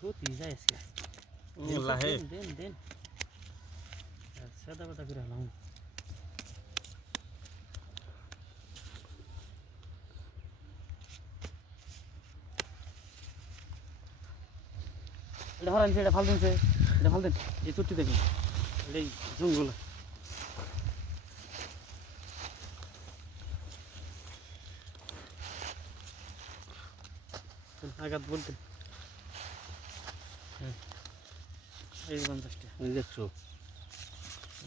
গতি যায় আজকে লাহে দেন দেন সাদা পাতা করে হলাম এটা হরান এটা ফাল দিনছে এটা ফাল দেন এই চুট্টি দেখুন এই জঙ্গল আঘাত বলতেন এই 50টা এই 100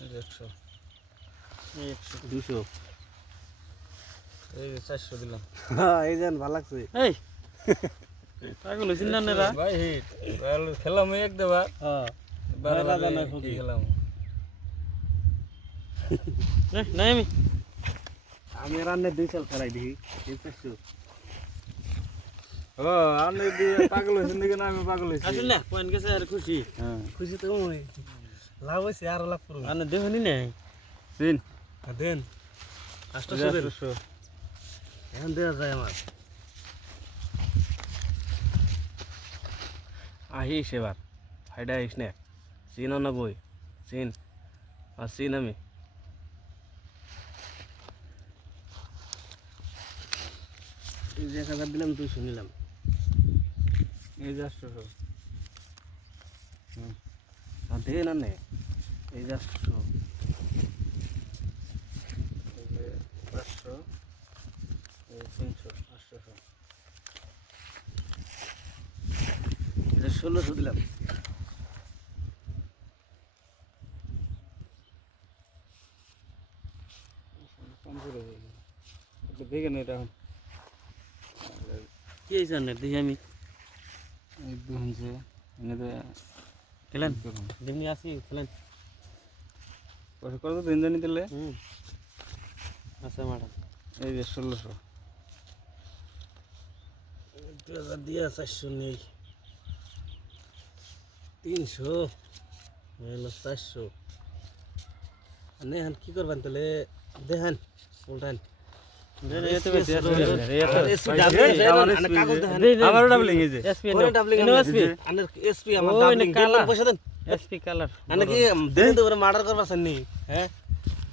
এই 100 এই 100 200 এই 400 দিলাম হ্যাঁ এই জান ভালো লাগছে এই পাগল হইছিস না নেরা ভাই হিট বল খেলাম এক দেবা হ্যাঁ বারে রাজা বারে নয় ফকির। খেলাম নাই আমি রান্নে 2 সাল খেলাই দিই 400 ও আমি দিয়ে পাগল হইছেন দিকে না আমি পাগল হইছি আসল না পয়েন্ট গেছে আর খুশি হ্যাঁ খুশি তো মই লাভ হইছে আর লাভ করব আনে দেখনি না তিন দেন 800 এখন দেয়া যায় আমার আহিস এবার ফাইডা আহিস না চিন না বই চিন আর চিন আমি এই যে 1000 দিলাম 200 নিলাম এই যে 800 আর দে না নে এই যে 800 এই যে 500 এই 300 800 এটা 1600 দিলাম কম করে দেই একটু দেখেন এটা কি হইছে না দেখি আমি এই দুহনছে এনে খেলেন যেমনি আসি খেলেন পয়সা কত দিন জানি দিলে আচ্ছা ম্যাডাম এই যে 1600 2000 দিয়া 400 নেই 300 হলো 400 আনে হান কি করবেন তাহলে দেখেন উল্টান আবার ডাবলিং এই যে এসপি ওরে ডাবলিং এসপি আনের এসপি আমার ওই ডাবলিং কালা। পয়সা দেন এসপি কালার আনে কি দিন তো করে মার্ডার করবাছেন নি হ্যাঁ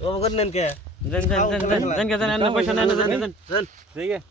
ও করে নেন কে দেন দেন দেন দেন দেন পয়সা নেন দেন দেন দেন ঠিক আছে